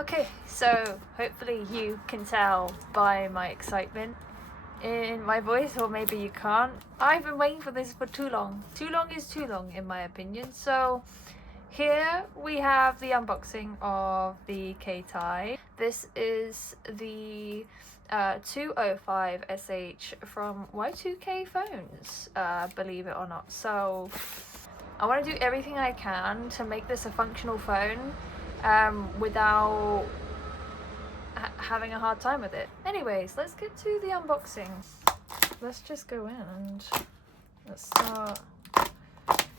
Okay, so hopefully you can tell by my excitement in my voice, or maybe you can't. I've been waiting for this for too long. Too long is too long in my opinion. So here we have the unboxing of the Keitai. This is the 205 SH from Y2K phones, believe it or not. So I want to do everything I can to make this a functional phone without having a hard time with it. Anyways, let's get to the unboxing. Let's just go in and let's start.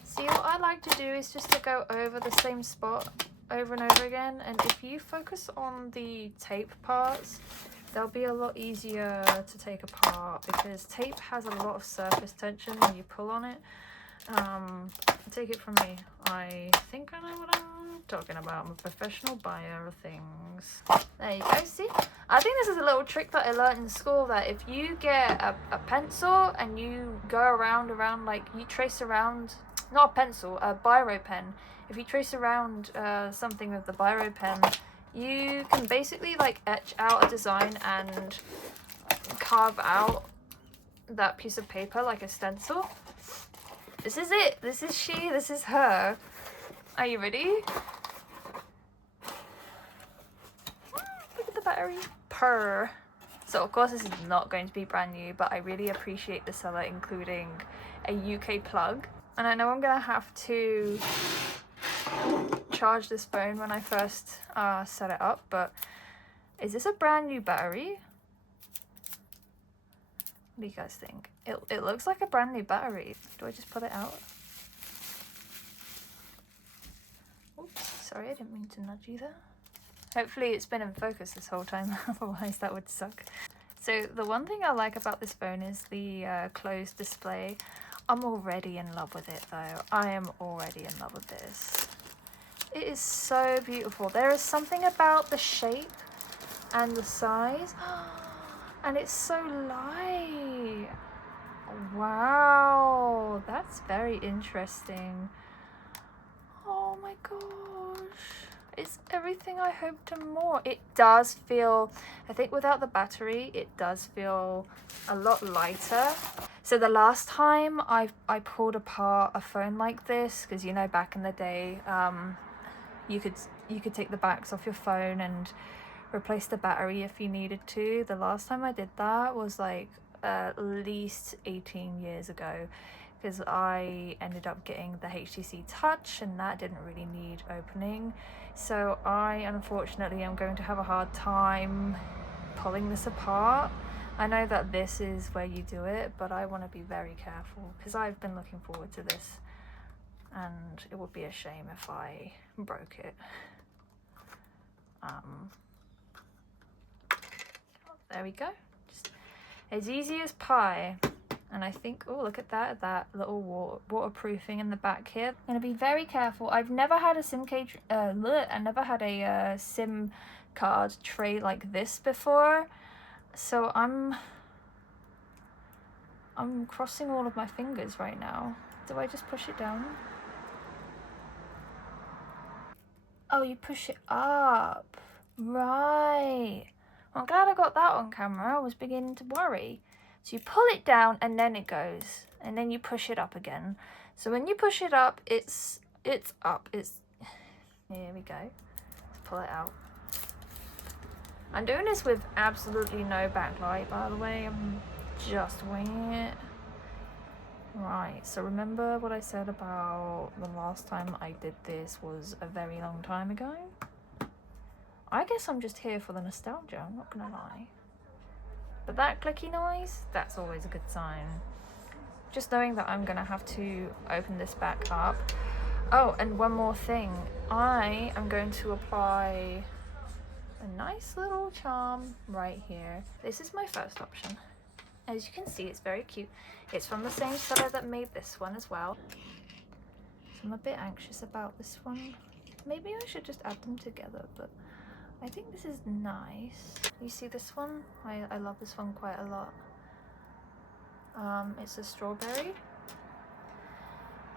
See, what I like to do is just to go over the same spot over and over again, and if you focus on the tape parts, they'll be a lot easier to take apart because tape has a lot of surface tension when you pull on it. Take it from me, I think I know what I'm talking about. I'm a professional buyer of things. There you go, see? I think this is a little trick that I learned in school, that if you get a pencil and you go around like you trace around, not a pencil, a biro pen. If you trace around something with the biro pen, you can basically like etch out a design and carve out that piece of paper like a stencil. This is it. This is she. This is her. Are you ready? Look at the battery. Purr. So of course this is not going to be brand new, but I really appreciate the seller including a UK plug. And I know I'm going to have to charge this phone when I first set it up, but is this a brand new battery? What do you guys think? It looks like a brand new battery. Do I just put it out? Oops, sorry, I didn't mean to nudge you there. Hopefully it's been in focus this whole time, otherwise that would suck. So the one thing I like about this phone is the closed display. I'm already in love with it though. I am already in love with this. It is so beautiful. There is something about the shape and the size. And it's so light. Wow, that's very interesting. Oh my gosh. It's everything I hoped and more. It does feel, I think without the battery, it does feel a lot lighter. So the last time I pulled apart a phone like this, because you know back in the day, you could take the backs off your phone and replace the battery if you needed to. The last time I did that was like at least 18 years ago, because I ended up getting the HTC Touch and that didn't really need opening. So I unfortunately am going to have a hard time pulling this apart. I know that this is where you do it, but I want to be very careful because I've been looking forward to this and it would be a shame if I broke it. There we go, just as easy as pie. And I think, oh look at that little waterproofing in the back here. I'm gonna be very careful. I've never had a SIM card tray like this before, so I'm crossing all of my fingers right now. Do I just push it down? Oh, you push it up, right. I'm glad I got that on camera. I was beginning to worry. So you pull it down and then it goes, and then you push it up again. So when you push it up, it's up. Here we go. Let's pull it out. I'm doing this with absolutely no backlight, by the way. I'm just winging it. Right, so remember what I said about the last time I did this was a very long time ago? I guess I'm just here for the nostalgia, I'm not gonna lie. But that clicky noise, that's always a good sign. Just knowing that I'm gonna have to open this back up. Oh, and one more thing. I am going to apply a nice little charm right here. This is my first option. As you can see, it's very cute. It's from the same seller that made this one as well. So I'm a bit anxious about this one. Maybe I should just add them together, but I think this is nice. You see this one? I love this one quite a lot. It's a strawberry.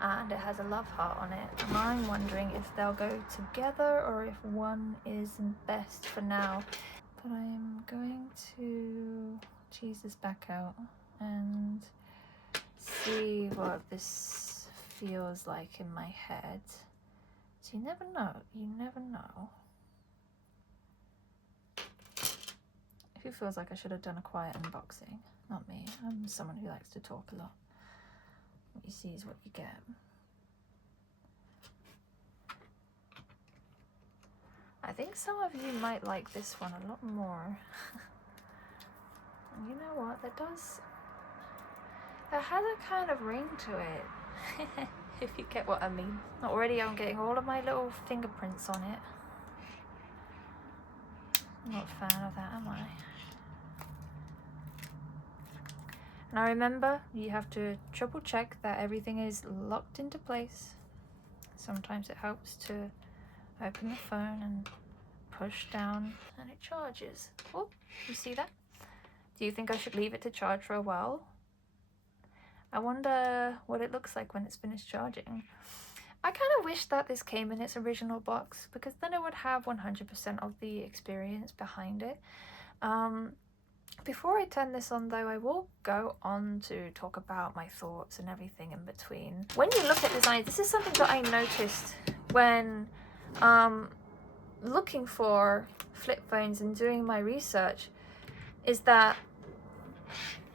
and it has a love heart on it. And I'm wondering if they'll go together or if one is best for now. But I'm going to cheese this back out and see what this feels like in my head. So you never know, you never know. If it feels like I should have done a quiet unboxing, not me. I'm someone who likes to talk a lot. What you see is what you get. I think some of you might like this one a lot more. And you know what, that has a kind of ring to it. If you get what I mean. Already I'm getting all of my little fingerprints on it. I'm not a fan of that, am I? Now remember, you have to triple check that everything is locked into place. Sometimes it helps to open the phone and push down and it charges. Oh, you see that? Do you think I should leave it to charge for a while? I wonder what it looks like when it's finished charging. I kind of wish that this came in its original box, because then it would have 100% of the experience behind it. Before I turn this on though, I will go on to talk about my thoughts and everything in between. When you look at designs, this is something that I noticed when looking for flip phones and doing my research, is that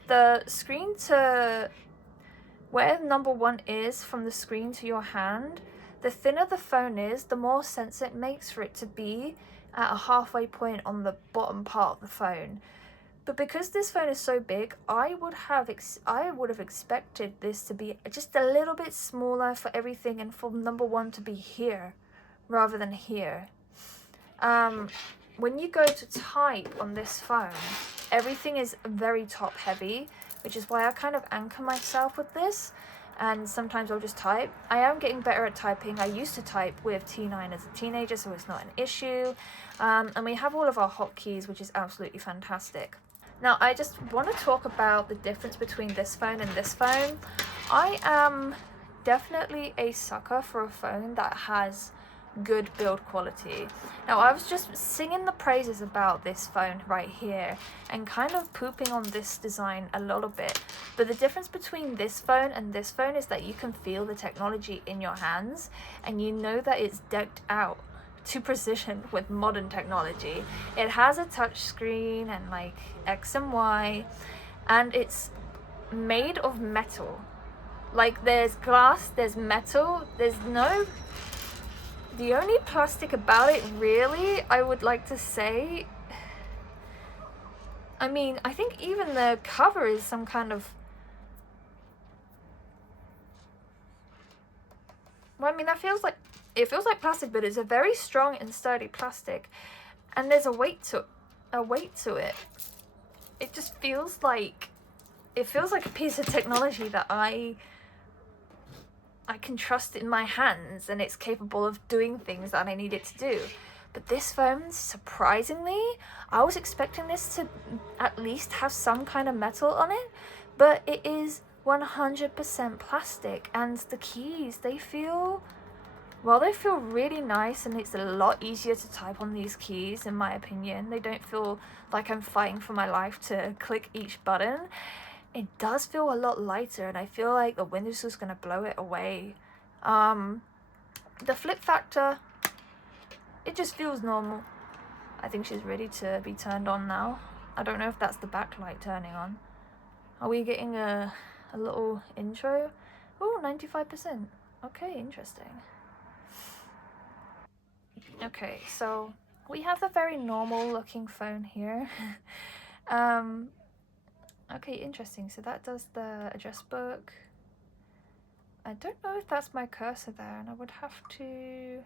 the screen to where number one is from the screen to your hand, the thinner the phone is, the more sense it makes for it to be at a halfway point on the bottom part of the phone. But because this phone is so big, I would have expected this to be just a little bit smaller for everything, and for number one to be here rather than here. When you go to type on this phone, everything is very top heavy, which is why I kind of anchor myself with this, and sometimes I'll just type. I am getting better at typing. I used to type with T9 as a teenager, so it's not an issue. And we have all of our hotkeys, which is absolutely fantastic. Now, I just want to talk about the difference between this phone and this phone. I am definitely a sucker for a phone that has good build quality. Now, I was just singing the praises about this phone right here and kind of pooping on this design a little bit. But the difference between this phone and this phone is that you can feel the technology in your hands, and you know that it's decked out to precision with modern technology. It has a touch screen and like X and Y, and it's made of metal. Like, there's glass, there's metal, the only plastic about it, really, I would like to say, I mean, I think even the cover is some kind of, well, I mean, it feels like plastic, but it's a very strong and sturdy plastic, and there's a weight to it. It just feels like a piece of technology that I can trust in my hands, and it's capable of doing things that I need it to do. But this phone, surprisingly, I was expecting this to at least have some kind of metal on it, but it is 100% plastic, and the keys, they feel really nice, and it's a lot easier to type on these keys, in my opinion. They don't feel like I'm fighting for my life to click each button. It does feel a lot lighter, and I feel like the Windows is going to blow it away. The flip factor, it just feels normal. I think she's ready to be turned on now. I don't know if that's the backlight turning on. Are we getting a little intro? Oh, 95%. Okay, interesting. Okay, so we have a very normal looking phone here. Okay, interesting. So that does the address book. I don't know if that's my cursor there, and I would have to...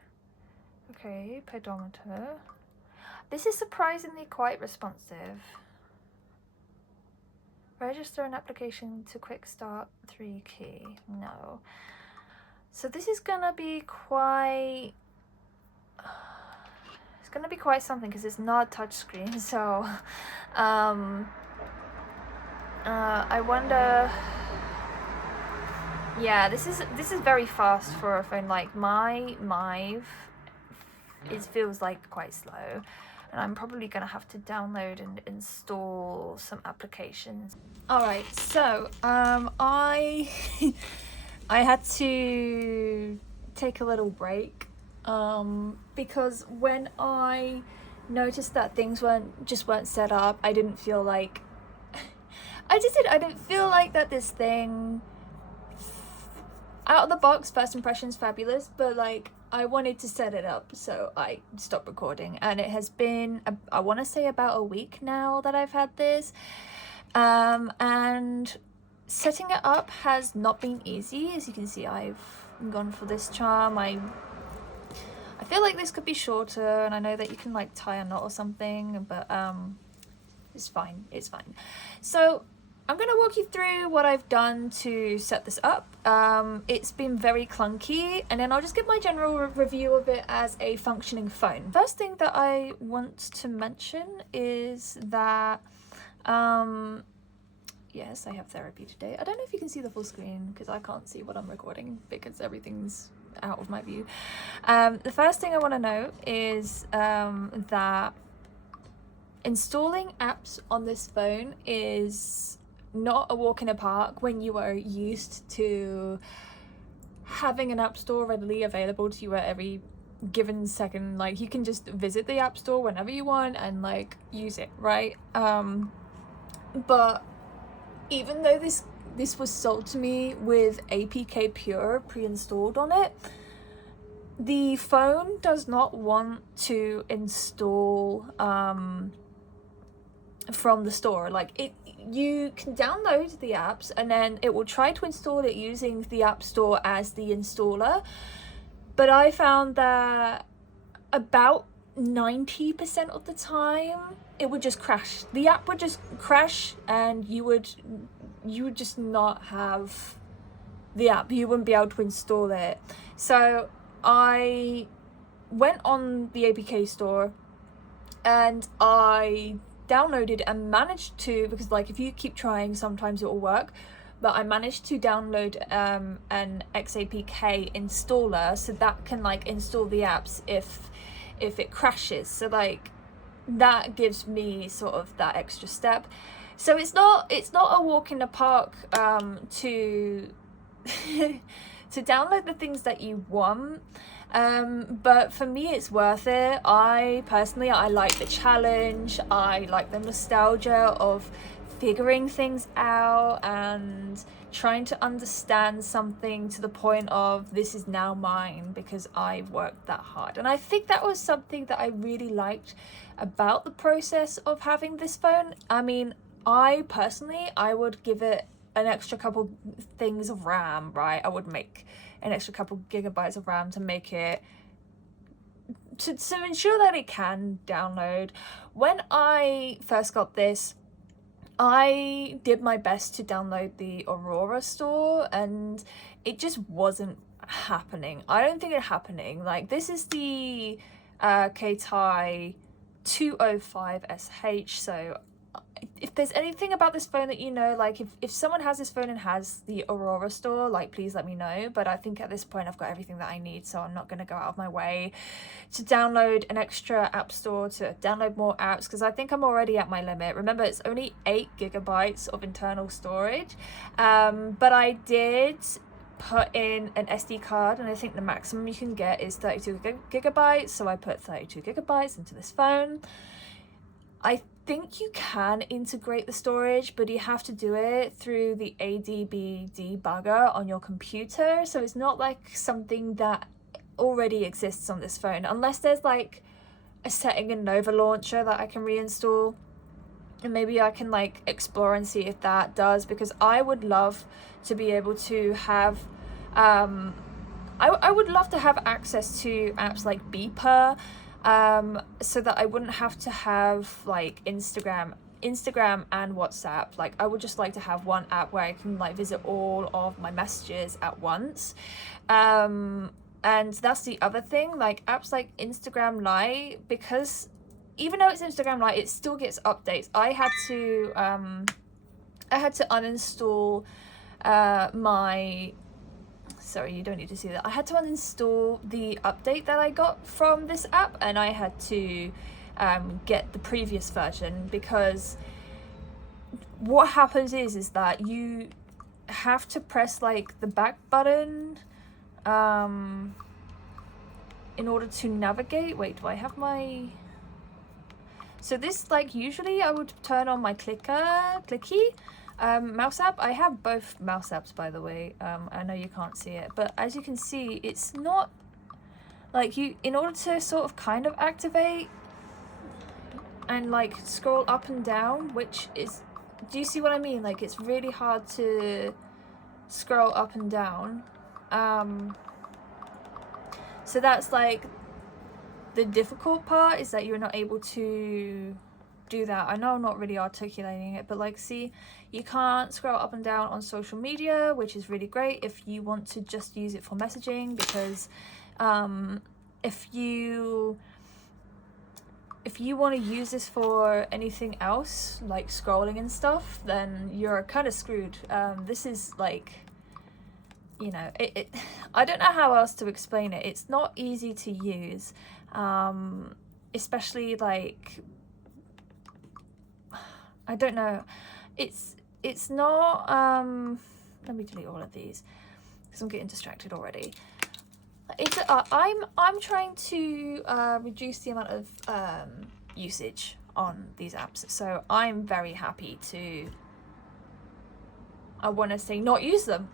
Okay, pedometer. This is surprisingly quite responsive. Register an application to quick start 3 key. No. So this is gonna be quite... It's gonna be quite something, because it's not a touchscreen, so... I wonder Yeah, this is very fast for a phone like my it feels like quite slow, and I'm probably gonna have to download and install some applications. All right, so I I had to take a little break because when I noticed that things weren't set up, I didn't feel like I didn't feel like that this thing out of the box first impressions fabulous, but like I wanted to set it up, so I stopped recording. And it has been I want to say about a week now that I've had this, and setting it up has not been easy. As you can see, I've gone for this charm. I feel like this could be shorter, and I know that you can like tie a knot or something, but it's fine. So I'm going to walk you through what I've done to set this up. It's been very clunky, and then I'll just give my general review of it as a functioning phone. First thing that I want to mention is that, yes, I have therapy today. I don't know if you can see the full screen because I can't see what I'm recording because everything's out of my view. The first thing I want to know is that installing apps on this phone is not a walk in the park when you are used to having an app store readily available to you at every given second. Like you can just visit the app store whenever you want and like use it, right? But even though this was sold to me with APK Pure pre-installed on it, the phone does not want to install from the store. Like you can download the apps and then it will try to install it using the app store as the installer, but I found that about 90% of the time it would just crash. The app would just crash and you would just not have the app. You wouldn't be able to install it. So I went on the APK store and I downloaded and managed to, because like if you keep trying sometimes it will work, but I managed to download an XAPK installer so that can like install the apps if it crashes. So like that gives me sort of that extra step. So it's not a walk in the park to to download the things that you want, but for me it's worth it. I personally like the challenge. I like the nostalgia of figuring things out and trying to understand something to the point of this is now mine because I've worked that hard. And I think that was something that I really liked about the process of having this phone. I mean, I personally would give it an extra couple things of RAM, right? I would make an extra couple gigabytes of RAM to make it to ensure that it can download. When I first got this, I did my best to download the Aurora store and it just wasn't happening. I don't think it's happening. Like this is the Keitai 205SH, so if there's anything about this phone that you know, like if someone has this phone and has the Aurora store, like please let me know. But I think at this point I've got everything that I need, so I'm not going to go out of my way to download an extra app store, to download more apps, because I think I'm already at my limit. Remember, it's only 8 gigabytes of internal storage, but I did put in an SD card, and I think the maximum you can get is 32 gigabytes, so I put 32 gigabytes into this phone. I think you can integrate the storage, but you have to do it through the ADB debugger on your computer, so it's not like something that already exists on this phone, unless there's like a setting in Nova Launcher that I can reinstall, and maybe I can like explore and see if that does, because I would love to be able to have I would love to have access to apps like Beeper, so that I wouldn't have to have like Instagram and WhatsApp. Like I would just like to have one app where I can like visit all of my messages at once. And that's the other thing, like apps like Instagram Lite, because even though it's Instagram Lite, it still gets updates. I had to uninstall my sorry, you don't need to see that. I had to uninstall the update that I got from this app, and I had to get the previous version, because what happens is that you have to press like the back button in order to navigate. Wait, do I have my... So this, like, usually I would turn on my clicky mouse app. I have both mouse apps, by the way. I know you can't see it, but as you can see, it's not like you, in order to sort of kind of activate and like scroll up and down, which is, do you see what I mean? Like, it's really hard to scroll up and down. So that's like the difficult part, is that you're not able to do that. I know I'm not really articulating it, but like, see, you can't scroll up and down on social media, which is really great if you want to just use it for messaging, because if you want to use this for anything else, like scrolling and stuff, then you're kind of screwed. This is like, you know, I don't know how else to explain it. It's not easy to use, especially like, I don't know, it's not, let me delete all of these because I'm getting distracted already. It's I'm trying to reduce the amount of usage on these apps, so I'm very happy to, I want to say, not use them.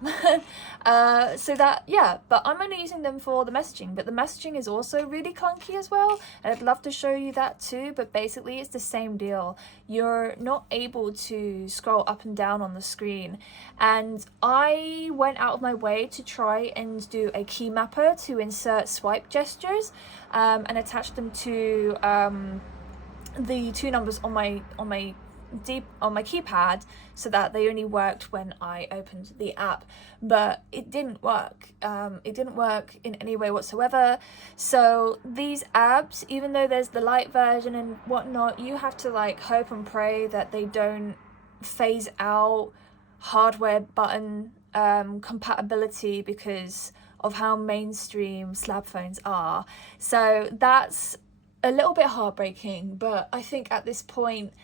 So that, yeah, but I'm only using them for the messaging, but the messaging is also really clunky as well, and I'd love to show you that too. But basically it's the same deal. You're not able to scroll up and down on the screen, and I went out of my way to try and do a key mapper to insert swipe gestures and attach them to the two numbers on my keypad, so that they only worked when I opened the app, but it didn't work. It didn't work in any way whatsoever. So these apps, even though there's the light version and whatnot, you have to like hope and pray that they don't phase out hardware button compatibility because of how mainstream slab phones are. So that's a little bit heartbreaking, but I think at this point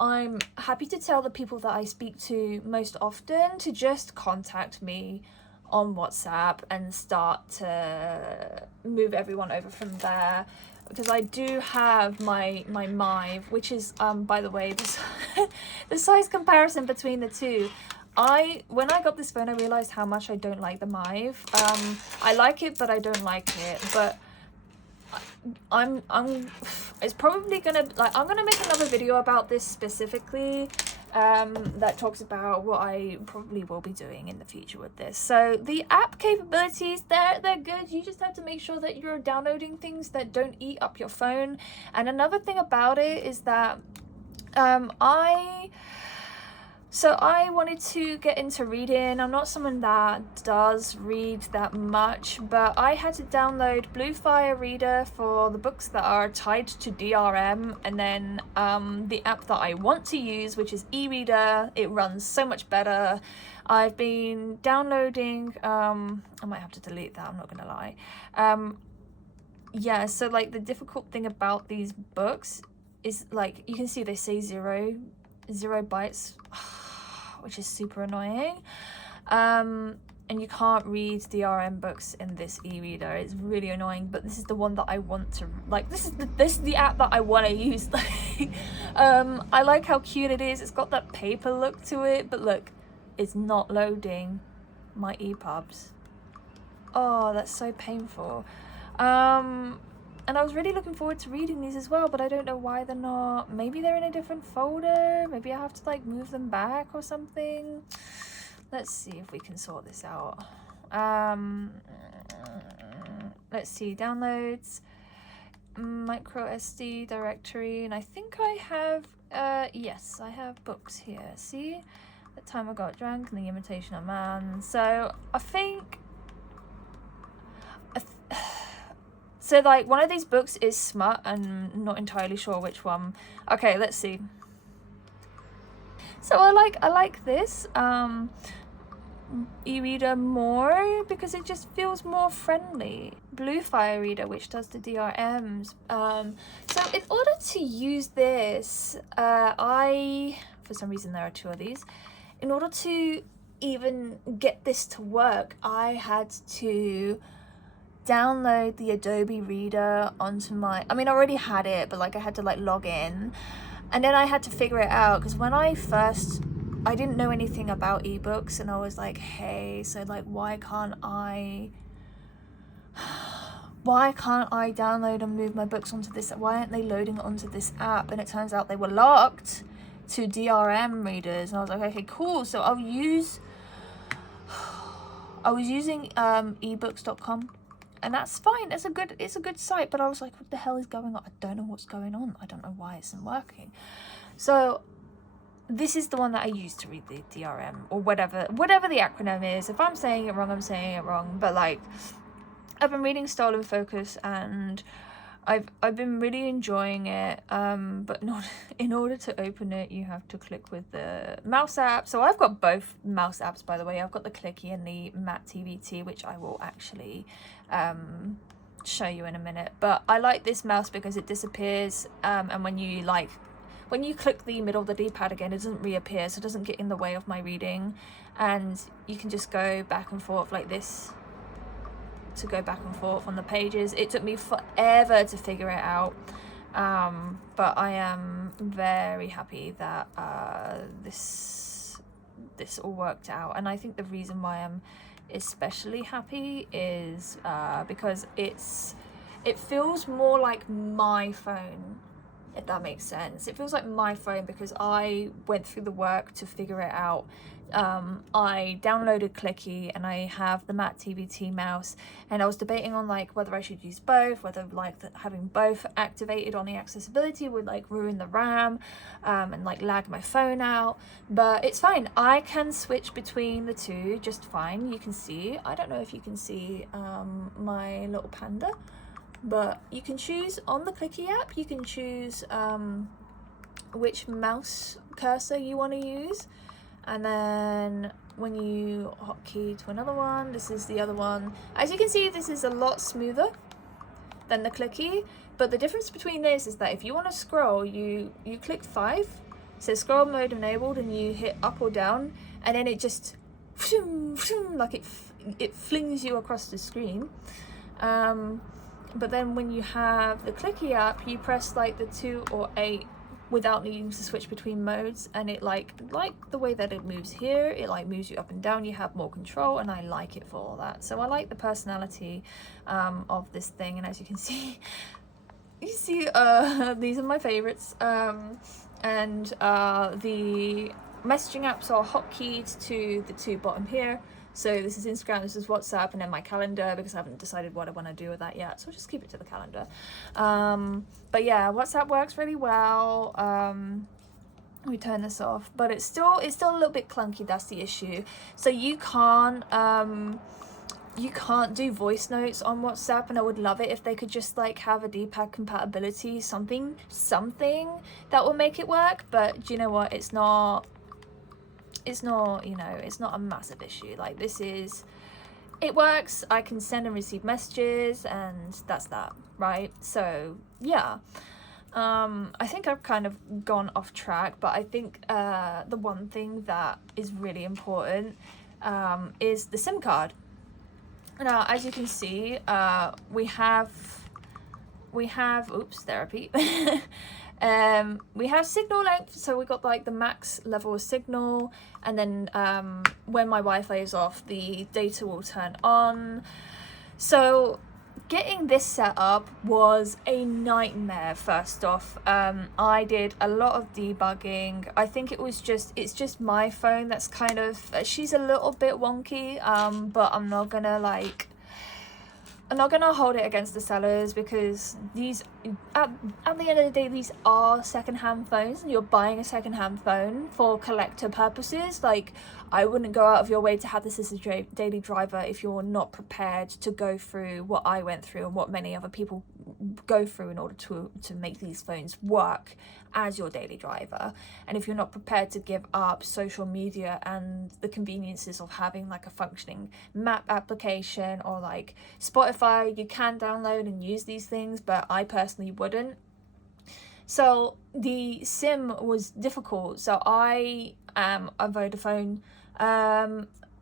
I'm happy to tell the people that I speak to most often to just contact me on WhatsApp and start to move everyone over from there, because I do have my Mive, which is by the way, the size comparison between the two. When I got this phone, I realized how much I don't like the Mive. I like it, but I don't like it. But it's probably gonna, like, I'm gonna make another video about this specifically that talks about what I probably will be doing in the future with this. So the app capabilities, they're good. You just have to make sure that you're downloading things that don't eat up your phone. And another thing about it is that I wanted to get into reading. I'm not someone that does read that much, but I had to download Bluefire Reader for the books that are tied to DRM, and then the app that I want to use, which is e-reader, it runs so much better. I've been downloading, I might have to delete that, I'm not gonna lie. Yeah, so like the difficult thing about these books is, like, you can see they say zero bytes, which is super annoying, and you can't read DRM books in this e-reader. It's really annoying, but this is the one that I want to, like, this is the app that I want to use. I like how cute it is. It's got that paper look to it, but look, it's not loading my EPUBs. Oh, that's so painful. And I was really looking forward to reading these as well, but I don't know why they're not. Maybe they're in a different folder. Maybe I have to like move them back or something. Let's see if we can sort this out. Let's see, downloads, micro SD directory, and I think I have, yes, I have books here. See, The Time I Got Drunk and The Imitation of Man. So I think, so like one of these books is smut, and not entirely sure which one. Okay, let's see. So I like this. e-reader more because it just feels more friendly. Blue Fire Reader, which does the DRMs. So in order to use this, for some reason there are two of these. In order to even get this to work, I had to download the Adobe Reader onto my, I already had it, but like I had to like log in, and then I had to figure it out, because when I didn't know anything about ebooks, and I was like, hey, so like why can't I download and move my books onto this, why aren't they loading it onto this app? And it turns out they were locked to DRM readers, and I was like, okay, cool. So I was using ebooks.com, and that's fine. It's a good site, but I was like, what the hell is going on? I don't know what's going on. I don't know why it isn't working. So this is the one that I use to read the DRM, or whatever the acronym is. If I'm saying it wrong, I'm saying it wrong. But like, I've been reading Stolen Focus, and I've been really enjoying it, but not in order to open it you have to click with the mouse app. So I've got both mouse apps, by the way. I've got the Clicky and the Matte TVT, which I will actually show you in a minute. But I like this mouse because it disappears, and when you click the middle of the D-pad again, it doesn't reappear, so it doesn't get in the way of my reading, and you can just go back and forth like this to go back and forth on the pages. It took me forever to figure it out, but I am very happy that this all worked out. And I think the reason why I'm especially happy is because it feels more like my phone, if that makes sense. It feels like my phone because I went through the work to figure it out. I downloaded Clicky, and I have the Matte TVT mouse, and I was debating on like whether I should use both, whether like having both activated on the accessibility would like ruin the RAM and like lag my phone out. But it's fine, I can switch between the two just fine. You can see, I don't know if you can see my little panda, but you can choose on the Clicky app, you can choose which mouse cursor you want to use. And then when you hotkey to another one, this is the other one. As you can see, this is a lot smoother than the Clicky, but the difference between this is that if you want to scroll, you click 5, it says scroll mode enabled, and you hit up or down, and then it just like it flings you across the screen. But then when you have the Clicky app, you press like the 2 or 8 without needing to switch between modes, and it like the way that it moves here, it like moves you up and down, you have more control, and I like it for all that. So I like the personality of this thing, and as you can see, you see these are my favorites, and the messaging apps are hotkeys to the two bottom here. So this is Instagram, this is WhatsApp, and then my calendar, because I haven't decided what I want to do with that yet, so I'll just keep it to the calendar. But yeah, WhatsApp works really well. We turn this off, but it's still a little bit clunky. That's the issue. So you can't do voice notes on WhatsApp, and I would love it if they could just like have a D-pad compatibility, something that will make it work. But do you know what? It's not, you know, it's not a massive issue. Like it works. I can send and receive messages, and that's that, right? So yeah, I think I've kind of gone off track, but I think the one thing that is really important is the SIM card. Now, as you can see, we have oops, therapy. We have signal length, so we got like the max level of signal, and then when my Wi-Fi is off, the data will turn on. So getting this set up was a nightmare. First off, I did a lot of debugging. I think it's just my phone that's kind of, she's a little bit wonky, but I'm not gonna hold it against the sellers, because these at the end of the day, these are secondhand phones, and you're buying a secondhand phone for collector purposes. Like, I wouldn't go out of your way to have this as a daily driver if you're not prepared to go through what I went through and what many other people go through in order to make these phones work as your daily driver. And if you're not prepared to give up social media and the conveniences of having like a functioning map application or like Spotify, you can download and use these things, but I personally wouldn't. So the SIM was difficult. So I am a Vodafone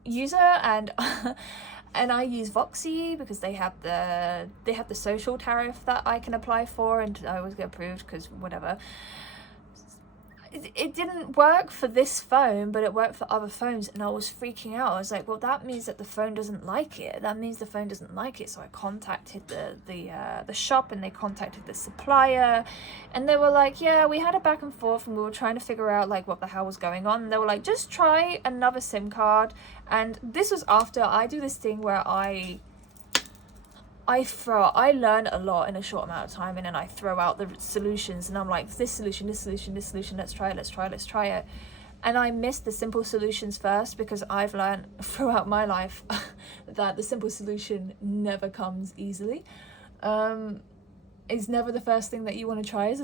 user, and and I use Voxy because they have the social tariff that I can apply for, and I always get approved because whatever. It didn't work for this phone, but it worked for other phones, and I was freaking out. I was like, well, that means that the phone doesn't like it. That means the phone doesn't like it. So I contacted the shop, and they contacted the supplier, and they were like, yeah, we had a back and forth, and we were trying to figure out like what the hell was going on. And they were like, just try another SIM card. And this was after I do this thing where I learn a lot in a short amount of time, and then I throw out the solutions, and I'm like, this solution, let's try it. And I missed the simple solutions first, because I've learned throughout my life that the simple solution never comes easily. It's never the first thing that you want to try.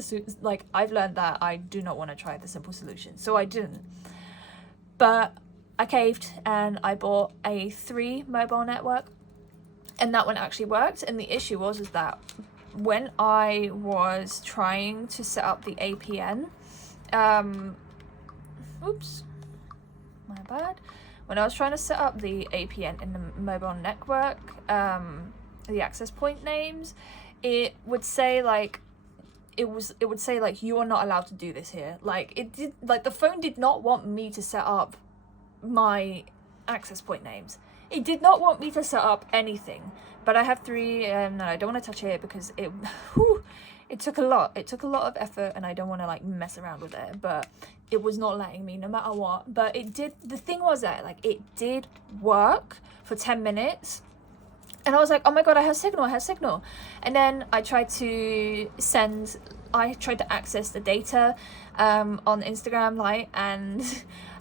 Like, I've learned that I do not want to try the simple solution, so I didn't. But I caved, and I bought a 3 mobile network. And that one actually worked. And the issue was that when I was trying to set up the APN, oops, my bad. When I was trying to set up the APN in the mobile network, the access point names, it would say like, it would say like, you are not allowed to do this here. Like, the phone did not want me to set up my access point names. It did not want me to set up anything, but I have 3, and I don't want to touch it because it took a lot. It took a lot of effort, and I don't want to like mess around with it, but it was not letting me no matter what. But it did. The thing was that like, it did work for 10 minutes, and I was like, oh my god, I have signal. And then I tried to access the data on Instagram Lite, and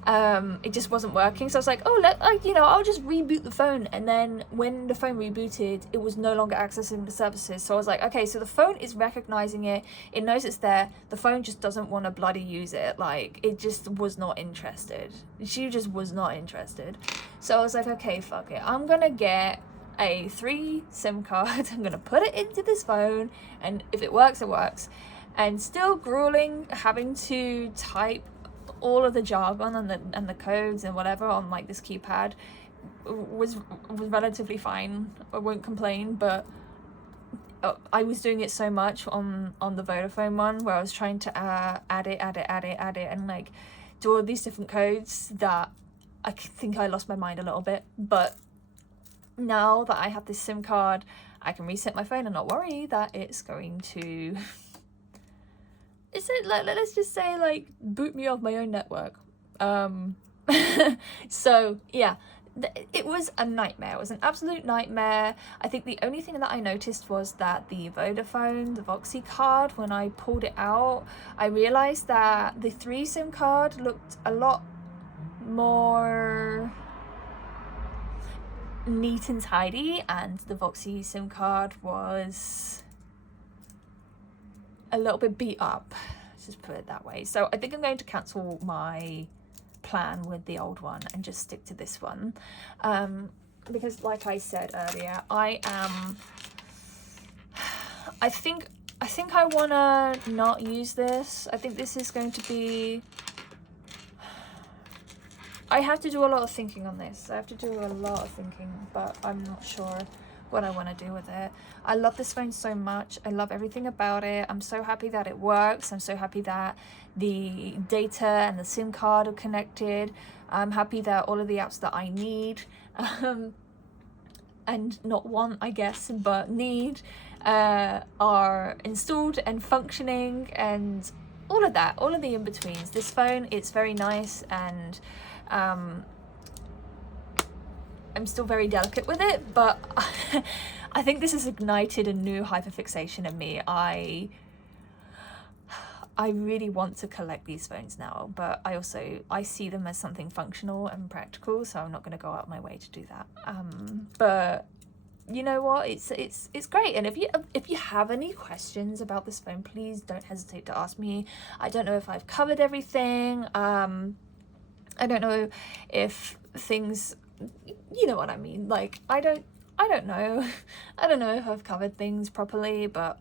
it just wasn't working. So I was like, oh, I'll just reboot the phone. And then when the phone rebooted, it was no longer accessing the services. So I was like, okay, so the phone is recognizing it. It knows it's there. The phone just doesn't want to bloody use it. Like, it just was not interested. She just was not interested. So I was like, okay, fuck it. I'm going to get a 3 SIM card. I'm going to put it into this phone. And if it works, it works. And still grueling having to type all of the jargon and the codes and whatever on like this keypad was relatively fine. I won't complain, but I was doing it so much on the Vodafone one, where I was trying to add it and like do all these different codes, that I think I lost my mind a little bit. But now that I have this SIM card, I can reset my phone and not worry that it's going to let's just say like boot me off my own network. So yeah, it was a nightmare. It was an absolute nightmare. I think the only thing that I noticed was that the Vodafone, the Voxy card, when I pulled it out, I realized that the 3 SIM card looked a lot more neat and tidy, and the Voxy SIM card was a little bit beat up, let's just put it that way. So I think I'm going to cancel my plan with the old one and just stick to this one, because like I said earlier, I think I want to not use this. I think this is going to be, I have to do a lot of thinking on this. I have to do a lot of thinking, but I'm not sure what I want to do with it. I love this phone so much. I love everything about it. I'm so happy that it works. I'm so happy that the data and the SIM card are connected. I'm happy that all of the apps that I need, and not want, I guess, but need, are installed and functioning, and all of that, all of the in-betweens. This phone, it's very nice, and I'm still very delicate with it, but I think this has ignited a new hyperfixation in me. I really want to collect these phones now, but I see them as something functional and practical, so I'm not going to go out my way to do that. But you know what, it's great. And if you have any questions about this phone, please don't hesitate to ask me. I don't know if I've covered everything. I don't know if things, you know what I mean, like I don't know. I don't know if I've covered things properly, but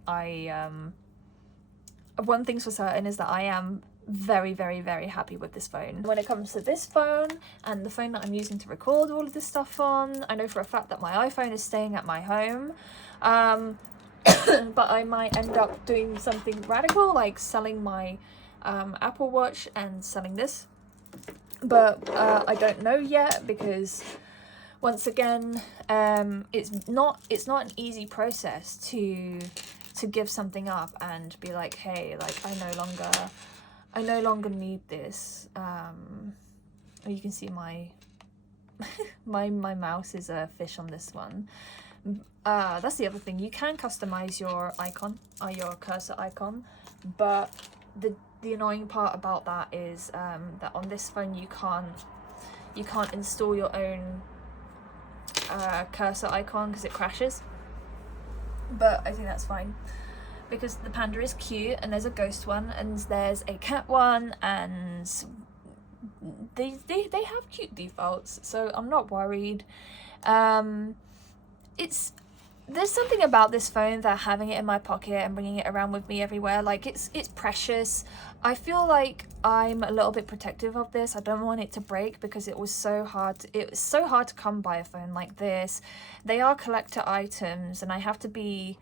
one thing's for certain is that I am very, very, very happy with this phone. When it comes to this phone and the phone that I'm using to record all of this stuff on, I know for a fact that my iPhone is staying at my home, but I might end up doing something radical, like selling my Apple Watch and selling this, but I don't know yet, because once again, it's not an easy process to give something up and be like, hey, like I no longer need this. You can see my my mouse is a fish on this one. That's the other thing. You can customize your icon, your cursor icon, but the annoying part about that is that on this phone you can't install your own cursor icon because it crashes. But I think that's fine, because the panda is cute, and there's a ghost one, and there's a cat one, and they have cute defaults, so I'm not worried. There's something about this phone that having it in my pocket and bringing it around with me everywhere, like it's precious. I feel like I'm a little bit protective of this. I don't want it to break, because it was so hard to come by a phone like this. They are collector items, and I have to be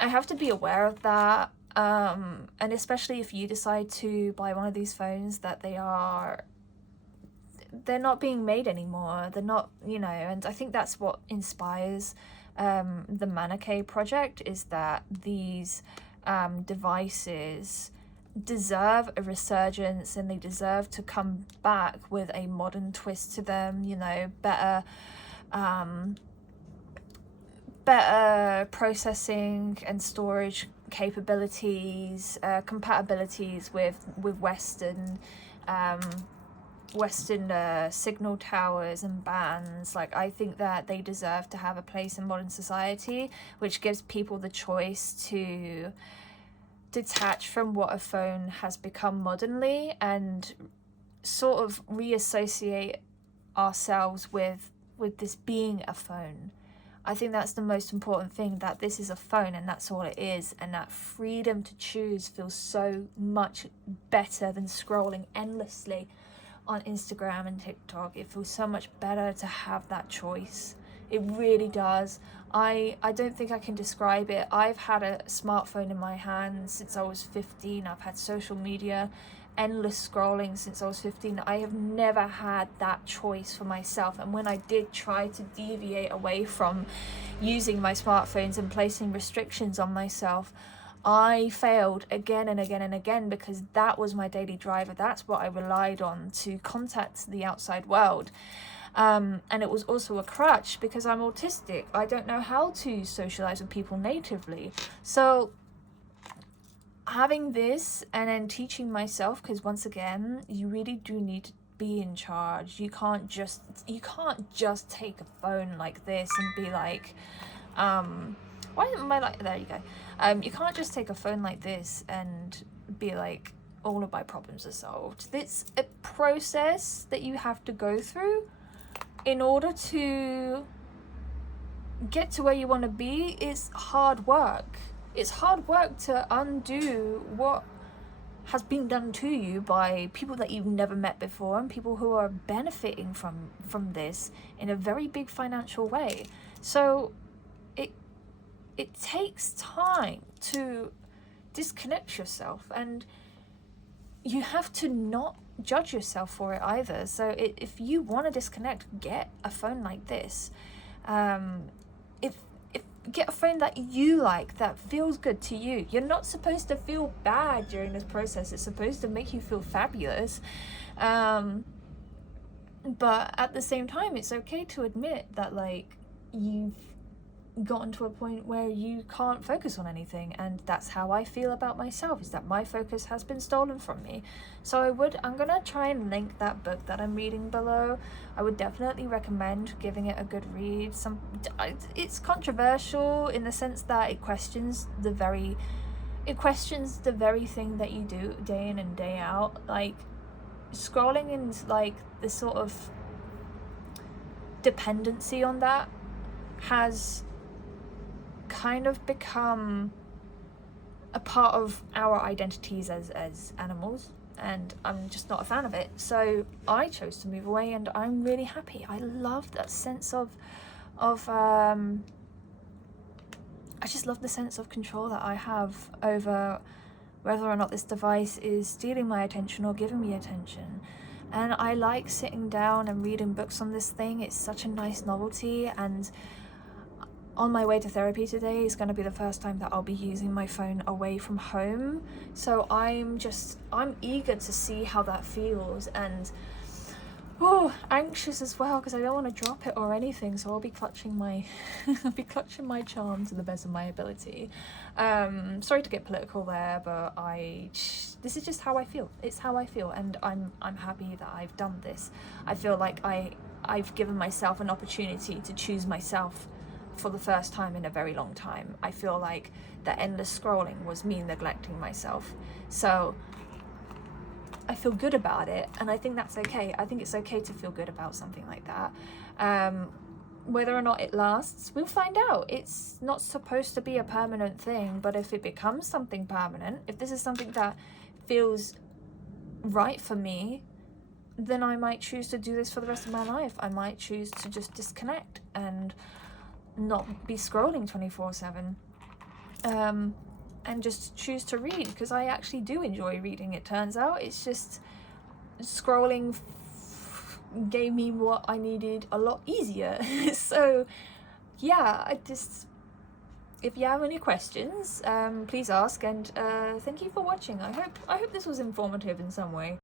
aware of that. And especially if you decide to buy one of these phones that they're not being made anymore. They're not, you know, and I think that's what inspires the Manakei project, is that these devices deserve a resurgence, and they deserve to come back with a modern twist to them, you know, better processing and storage capabilities, compatibilities with Western signal towers and bands. Like, I think that they deserve to have a place in modern society, which gives people the choice to detach from what a phone has become modernly and sort of reassociate ourselves with this being a phone. I think that's the most important thing, that this is a phone and that's all it is, and that freedom to choose feels so much better than scrolling endlessly on Instagram and TikTok. It feels so much better to have that choice. It really does. I don't think I can describe it. I've had a smartphone in my hand since I was 15. I've had social media, endless scrolling since I was 15. I have never had that choice for myself. And when I did try to deviate away from using my smartphones and placing restrictions on myself, I failed again and again and again, because that was my daily driver. That's what I relied on to contact the outside world. And it was also a crutch because I'm autistic. I don't know how to socialize with people natively. So having this and then teaching myself, because once again, you really do need to be in charge. You can't just take a phone like this and be like, why am I like, there you go. You can't just take a phone like this and be like, all of my problems are solved. It's a process that you have to go through in order to get to where you want to be. It's hard work. It's hard work to undo what has been done to you by people that you've never met before, and people who are benefiting from this in a very big financial way. So it takes time to disconnect yourself, and you have to not judge yourself for it either. So if you want to disconnect, get a phone like this. If get a phone that you like, that feels good to you. You're not supposed to feel bad during this process. It's supposed to make you feel fabulous. But at the same time, it's okay to admit that, like, gotten to a point where you can't focus on anything, and that's how I feel about myself, is that my focus has been stolen from me. So I'm gonna try and link that book that I'm reading below. I would definitely recommend giving it a good read. It's controversial in the sense that it questions the very thing that you do day in and day out. Like, scrolling and like this sort of dependency on that has kind of become a part of our identities as animals, and I'm just not a fan of it. So I chose to move away, and I'm really happy. I love that sense of I just love the sense of control that I have over whether or not this device is stealing my attention or giving me attention. And I like sitting down and reading books on this thing. It's such a nice novelty, and on my way to therapy today is going to be the first time that I'll be using my phone away from home. So I'm eager to see how that feels, and anxious as well, because I don't want to drop it or anything. So I'll be clutching my charm to the best of my ability. Sorry to get political there, but this is just how I feel. It's how I feel, and I'm happy that I've done this. I feel like I've given myself an opportunity to choose myself for the first time in a very long time. I feel like the endless scrolling was me neglecting myself. So I feel good about it, and I think that's okay. I think it's okay to feel good about something like that. Whether or not it lasts, we'll find out. It's not supposed to be a permanent thing, but if it becomes something permanent, if this is something that feels right for me, then I might choose to do this for the rest of my life. I might choose to just disconnect and not be scrolling 24/7, and just choose to read, because I actually do enjoy reading, it turns out. It's just scrolling gave me what I needed a lot easier. So yeah, if you have any questions, please ask, and thank you for watching. I hope this was informative in some way.